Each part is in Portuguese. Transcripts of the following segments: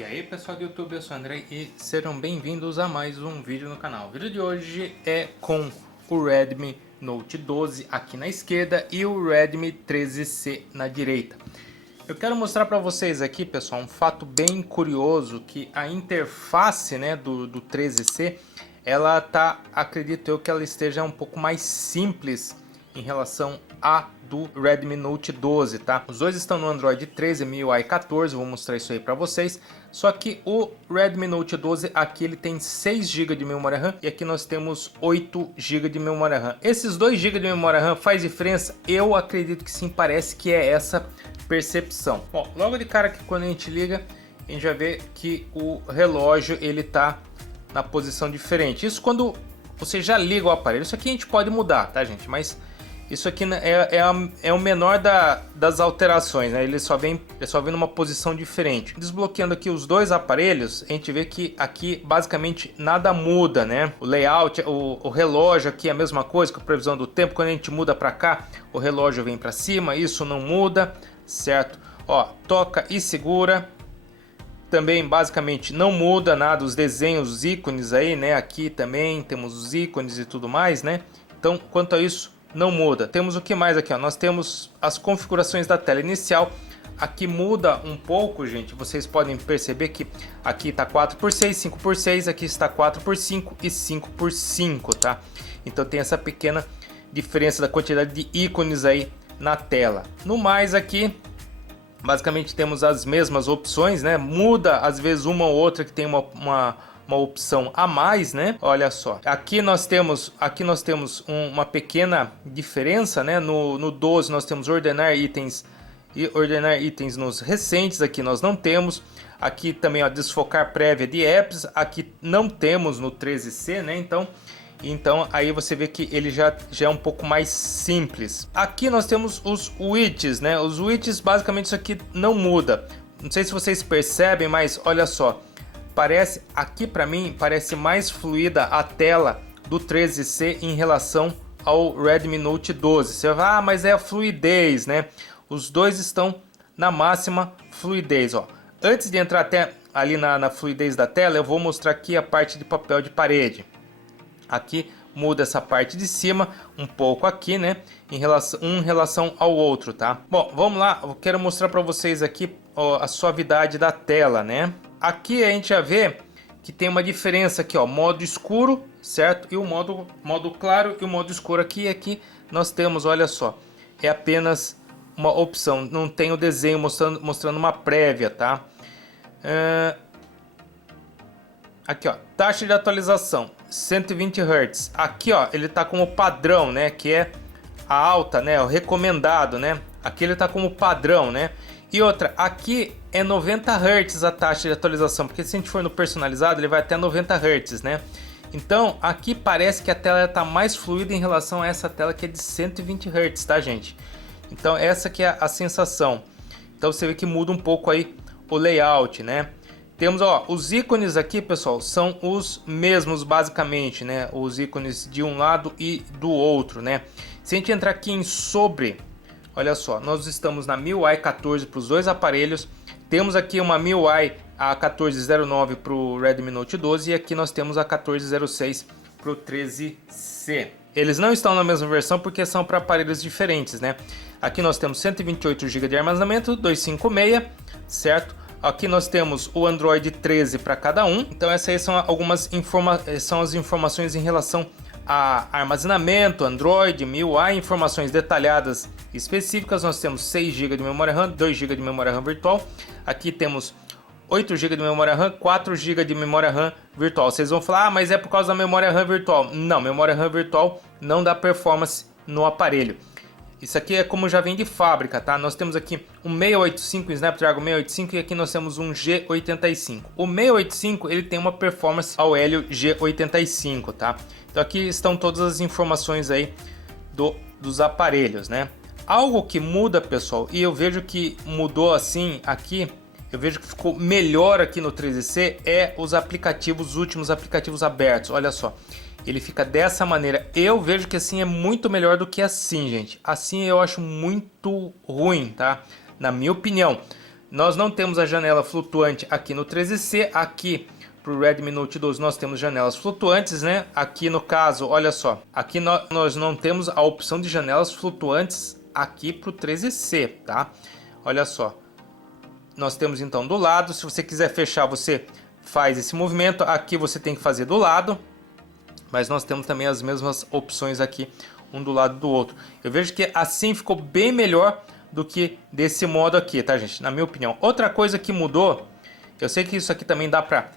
E aí pessoal do YouTube, eu sou o André e sejam bem-vindos a mais um vídeo no canal. O vídeo de hoje é com o Redmi Note 12 aqui na esquerda e o Redmi 13C na direita. Eu quero mostrar para vocês aqui, pessoal, um fato bem curioso, que a interface, né, do 13C, ela tá, acredito eu, que ela esteja um pouco mais simples em relação a do Redmi Note 12, tá? Os dois estão no Android 13, MIUI 14, vou mostrar isso aí para vocês. Só que o Redmi Note 12 aqui ele tem 6 GB de memória RAM e aqui nós temos 8 GB de memória RAM. Esses 2 GB de memória RAM faz diferença? Eu acredito que sim, parece que é essa percepção. Bom, logo de cara que quando a gente liga, a gente já vê que o relógio ele tá na posição diferente. Isso você já liga o aparelho. Isso aqui a gente pode mudar, tá, gente? Mas isso aqui é o menor das alterações, né? Ele só vem numa posição diferente. Desbloqueando aqui os dois aparelhos, a gente vê que aqui basicamente nada muda, né? O layout, o relógio aqui é a mesma coisa com a previsão do tempo. Quando a gente muda para cá, o relógio vem para cima, isso não muda, certo? Ó, toca e segura. Também basicamente não muda nada, os desenhos, os ícones aí, né? Aqui também temos os ícones e tudo mais, né? Então, quanto a isso, não muda. Temos o que mais aqui, ó? Nós temos as configurações da tela inicial. Aqui muda um pouco, gente. Vocês podem perceber que aqui está 4x6, 5x6, aqui está 4x5 e 5x5, tá? Então tem essa pequena diferença da quantidade de ícones aí na tela. No mais aqui, basicamente temos as mesmas opções, né? Muda às vezes uma ou outra que tem uma opção a mais, né? Olha só, aqui nós temos uma pequena diferença, né? No 12 nós temos ordenar itens e ordenar itens nos recentes, aqui nós não temos. Aqui também, ó, desfocar prévia de apps, aqui não temos no 13C, né? Então aí você vê que ele já é um pouco mais simples. Aqui nós temos os widgets, né? Os widgets, basicamente isso aqui não muda. Não sei se vocês percebem, mas olha só. Aqui para mim parece mais fluida a tela do 13C em relação ao Redmi Note 12. Você vai falar, ah, mas é a fluidez, né? Os dois estão na máxima fluidez, ó. Antes de entrar até ali na fluidez da tela, eu vou mostrar aqui a parte de papel de parede. Aqui muda essa parte de cima um pouco aqui, né? Em relação ao outro, tá? Bom, vamos lá. Eu quero mostrar para vocês aqui, ó, a suavidade da tela, né? Aqui a gente já vê que tem uma diferença aqui, ó, modo escuro, certo? E o modo claro e o modo escuro aqui nós temos, olha só, é apenas uma opção, não tem o desenho mostrando uma prévia, tá? Aqui, ó, taxa de atualização 120 Hz. Aqui, ó, ele tá como padrão, né, que é a alta, né, o recomendado, né? Aqui ele tá como padrão, né? E outra, aqui é 90 Hz a taxa de atualização, porque se a gente for no personalizado, ele vai até 90 Hz, né? Então, aqui parece que a tela está mais fluida em relação a essa tela que é de 120 Hz, tá, gente? Então, essa que é a sensação. Então, você vê que muda um pouco aí o layout, né? Temos, ó, os ícones aqui, pessoal, são os mesmos basicamente, né? Os ícones de um lado e do outro, né? Se a gente entrar aqui em sobre, olha só, nós estamos na MIUI 14 para os dois aparelhos. Temos aqui uma MIUI a 1409 para o Redmi Note 12 e aqui nós temos a 1406 para o 13C. Eles não estão na mesma versão porque são para aparelhos diferentes, né? Aqui nós temos 128 GB de armazenamento, 256, certo? Aqui nós temos o Android 13 para cada um. Então essas aí são as informações em relação a armazenamento, Android, MIUI, informações detalhadas específicas. Nós temos 6 GB de memória RAM, 2 GB de memória RAM virtual. Aqui temos 8 GB de memória RAM, 4 GB de memória RAM virtual. Vocês vão falar, ah, mas é por causa da memória RAM virtual. Não, memória RAM virtual não dá performance no aparelho. Isso aqui é como já vem de fábrica, tá? Nós temos aqui um 685, Snapdragon 685 e aqui nós temos um G85. O 685 ele tem uma performance ao Helio G85, tá? Então aqui estão todas as informações aí dos aparelhos, né? Algo que muda, pessoal, e eu vejo que mudou assim aqui, eu vejo que ficou melhor aqui no 13C, é os últimos aplicativos abertos, olha só. Ele fica dessa maneira. Eu vejo que assim é muito melhor do que assim, gente. Assim eu acho muito ruim, tá? Na minha opinião. Nós não temos a janela flutuante aqui no 13C, aqui para o Redmi Note 12 nós temos janelas flutuantes, né? Aqui no caso, olha só, aqui nós não temos a opção de janelas flutuantes aqui para o 13C, tá? Olha só, nós temos então do lado, se você quiser fechar, você faz esse movimento, aqui você tem que fazer do lado, mas nós temos também as mesmas opções aqui, um do lado do outro. Eu vejo que assim ficou bem melhor do que desse modo aqui, tá, gente? Na minha opinião. Outra coisa que mudou, eu sei que isso aqui também dá para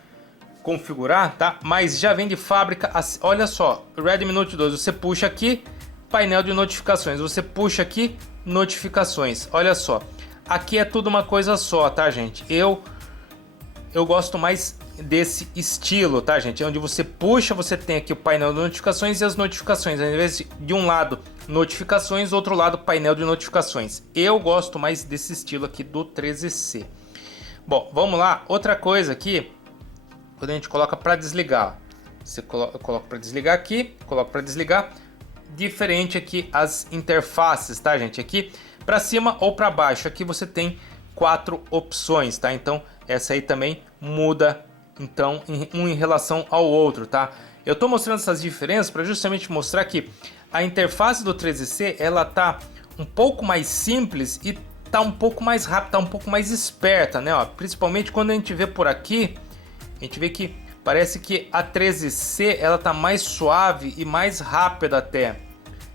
configurar, tá? Mas já vem de fábrica, olha só, Redmi Note 12, você puxa aqui, painel de notificações, você puxa aqui, notificações, olha só. Aqui é tudo uma coisa só, tá, gente? Eu gosto mais desse estilo, tá, gente? Onde você puxa, você tem aqui o painel de notificações e as notificações, ao invés de um lado notificações, outro lado painel de notificações. Eu gosto mais desse estilo aqui do 13C. Bom, vamos lá, outra coisa aqui, quando a gente coloca para desligar, você coloca para desligar aqui, coloca para desligar, diferente aqui as interfaces, tá, gente? Aqui para cima ou para baixo, aqui você tem 4 opções, tá? Então essa aí também muda, então, um em relação ao outro, tá? Eu tô mostrando essas diferenças para justamente mostrar que a interface do 13C, ela tá um pouco mais simples e tá um pouco mais rápida, tá um pouco mais esperta, né? Ó, principalmente quando a gente vê por aqui, a gente vê que parece que a 13C ela tá mais suave e mais rápida até,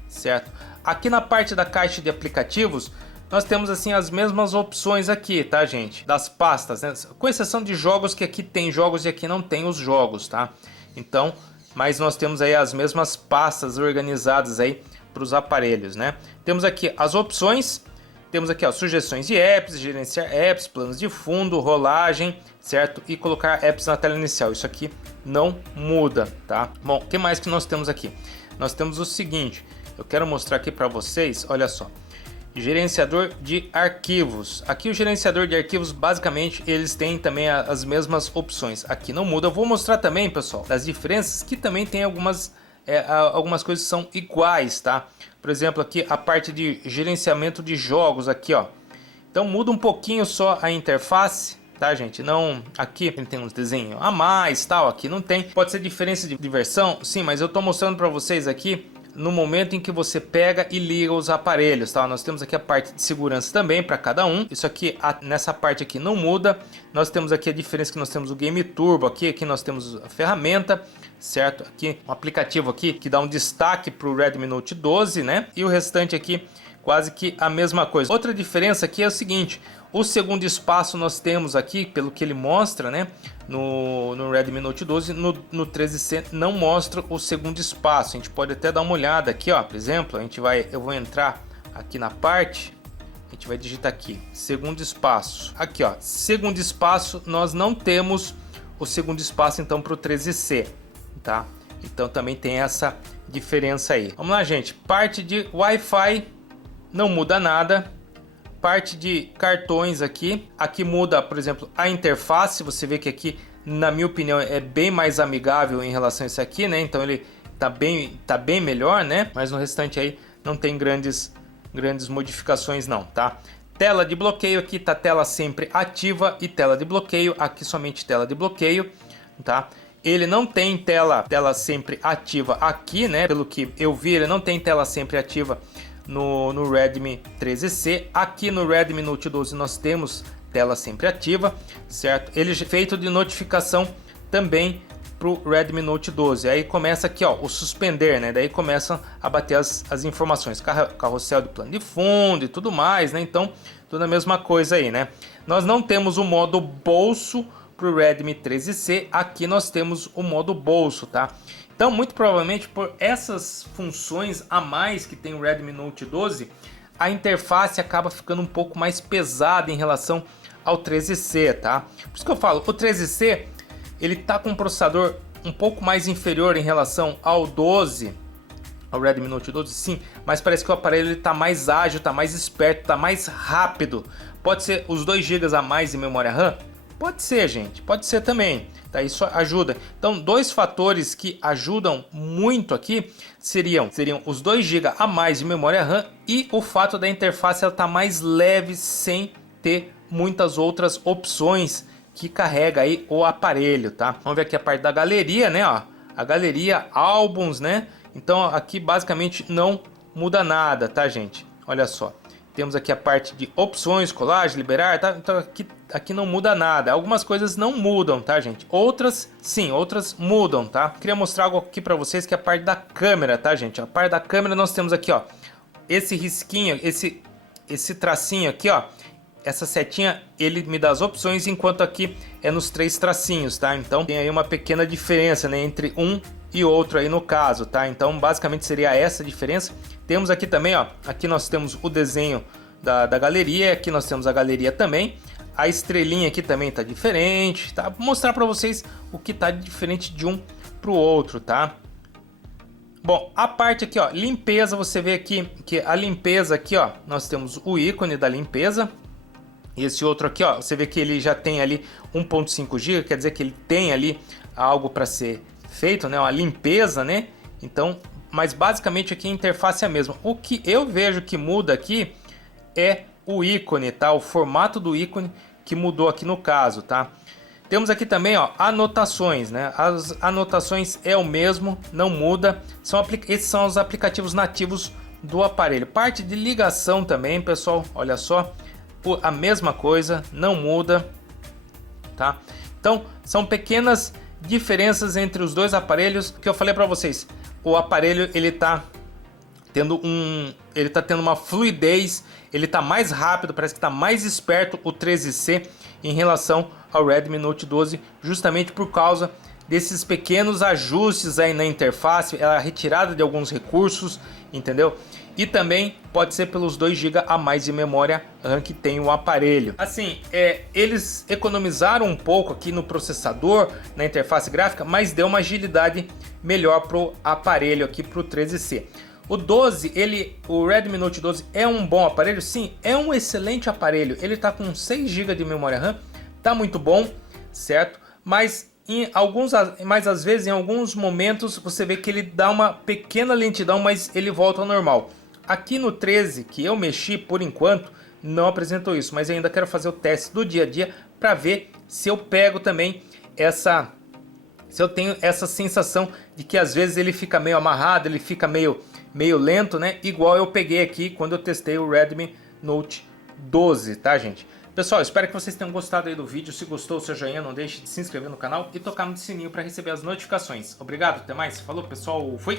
certo? Aqui na parte da caixa de aplicativos, nós temos assim as mesmas opções aqui, tá, gente? Das pastas, né? Com exceção de jogos, que aqui tem jogos e aqui não tem os jogos, tá? Então, mas nós temos aí as mesmas pastas organizadas aí para os aparelhos, né? Temos aqui as opções, temos aqui ó, sugestões de apps, gerenciar apps, planos de fundo, rolagem, certo? E colocar apps na tela inicial. Isso aqui não muda, tá? Bom, o que mais que nós temos aqui? Nós temos o seguinte, eu quero mostrar aqui para vocês, olha só. Gerenciador de arquivos. Aqui o gerenciador de arquivos, basicamente, eles têm também as mesmas opções. Aqui não muda. Eu vou mostrar também, pessoal, das diferenças, que também tem algumas coisas que são iguais, tá? Por exemplo, aqui a parte de gerenciamento de jogos, aqui, ó. Então muda um pouquinho só a interface, tá, gente? Não, aqui ele tem uns desenhos a mais, tal, aqui não tem. Pode ser diferença de versão, sim, mas eu tô mostrando para vocês aqui no momento em que você pega e liga os aparelhos, tá? Nós temos aqui a parte de segurança também para cada um. Isso aqui, nessa parte aqui não muda. Nós temos aqui a diferença que nós temos o Game Turbo aqui nós temos a ferramenta, certo? Aqui um aplicativo aqui que dá um destaque para o Redmi Note 12, né? E o restante aqui quase que a mesma coisa. Outra diferença aqui é o seguinte, o segundo espaço nós temos aqui, pelo que ele mostra, né? No Redmi Note 12, no 13C não mostra o segundo espaço. A gente pode até dar uma olhada aqui, ó. Por exemplo, eu vou entrar aqui na parte, a gente vai digitar aqui, segundo espaço. Aqui, ó, segundo espaço, nós não temos o segundo espaço então para o 13C, tá? Então também tem essa diferença aí. Vamos lá, gente. Parte de Wi-Fi não muda nada. Parte de cartões aqui muda, por exemplo, a interface. Você vê que aqui, na minha opinião, é bem mais amigável em relação a isso aqui, né? Então ele tá bem melhor, né? Mas no restante aí não tem grandes modificações não, tá? Tela de bloqueio, aqui tá tela sempre ativa e tela de bloqueio, aqui somente tela de bloqueio, tá? Ele não tem tela sempre ativa aqui, né? Pelo que eu vi, ele não tem tela sempre ativa no Redmi 13C. Aqui no Redmi Note 12 nós temos tela sempre ativa, certo? Ele é feito de notificação também para o Redmi Note 12. Aí começa aqui, ó, o suspender, né? Daí começam a bater as informações, carrossel de plano de fundo e tudo mais, né? Então, tudo a mesma coisa aí, né? Nós não temos o modo bolso para o Redmi 13C. Aqui nós temos o modo bolso, tá? Então, muito provavelmente por essas funções a mais que tem o Redmi Note 12, a interface acaba ficando um pouco mais pesada em relação ao 13C, tá? Por isso que eu falo, o 13C, ele tá com um processador um pouco mais inferior em relação ao 12, ao Redmi Note 12, sim, mas parece que o aparelho está mais ágil, está mais esperto, está mais rápido. Pode ser os 2 GB a mais de memória RAM? Pode ser, gente, pode ser também, tá? Isso ajuda. Então, 2 fatores que ajudam muito aqui seriam os 2 GB a mais de memória RAM e o fato da interface ela tá mais leve sem ter muitas outras opções que carrega aí o aparelho, tá? Vamos ver aqui a parte da galeria, né, ó, a galeria, álbuns, né? Então aqui basicamente não muda nada, tá, gente? Olha só, temos aqui a parte de opções, colagem, liberar, tá? Então aqui não muda nada. Algumas coisas não mudam, tá, gente? Outras sim, outras mudam, tá? Queria mostrar algo aqui para vocês que é a parte da câmera, tá, gente? A parte da câmera nós temos aqui, ó, esse risquinho, esse tracinho aqui, ó, essa setinha, ele me dá as opções, enquanto aqui é nos 3 tracinhos, tá? Então tem aí uma pequena diferença, né, entre um e outro aí no caso, tá? Então basicamente seria essa a diferença. Temos aqui também, ó, aqui nós temos o desenho da galeria, aqui nós temos a galeria também. A estrelinha aqui também tá diferente, tá? Vou mostrar para vocês o que tá diferente de um pro outro, tá? Bom, a parte aqui, ó, limpeza, você vê aqui que a limpeza aqui, ó, nós temos o ícone da limpeza. E esse outro aqui, ó, você vê que ele já tem ali 1.5 GB, quer dizer que ele tem ali algo para ser feito, né, uma limpeza, né? Então, mas basicamente aqui a interface é a mesma. O que eu vejo que muda aqui é o ícone, tá? O formato do ícone que mudou aqui no caso, tá? Temos aqui também, ó, anotações, né? As anotações é o mesmo, não muda. Esses são os aplicativos nativos do aparelho. Parte de ligação também, pessoal, olha só, a mesma coisa, não muda, tá? Então, são pequenas diferenças entre os dois aparelhos que eu falei para vocês. O aparelho ele tá tendo uma fluidez, ele tá mais rápido, parece que tá mais esperto o 13C em relação ao Redmi Note 12, justamente por causa desses pequenos ajustes aí na interface, a retirada de alguns recursos, entendeu? E também pode ser pelos 2 GB a mais de memória RAM que tem o aparelho. Assim, eles economizaram um pouco aqui no processador, na interface gráfica, mas deu uma agilidade melhor pro aparelho aqui, pro 13C. O 12, o Redmi Note 12 é um bom aparelho? Sim, é um excelente aparelho. Ele tá com 6 GB de memória RAM, tá muito bom, certo? Mas às vezes em alguns momentos você vê que ele dá uma pequena lentidão, mas ele volta ao normal. Aqui no 13 que eu mexi por enquanto não apresentou isso, mas eu ainda quero fazer o teste do dia a dia para ver se eu pego também se eu tenho essa sensação de que às vezes ele fica meio amarrado, ele fica meio lento, né? Igual eu peguei aqui quando eu testei o Redmi Note 12, tá, gente? Pessoal, espero que vocês tenham gostado aí do vídeo. Se gostou, seu joinha, não deixe de se inscrever no canal e tocar no sininho para receber as notificações. Obrigado, até mais. Falou, pessoal. Fui!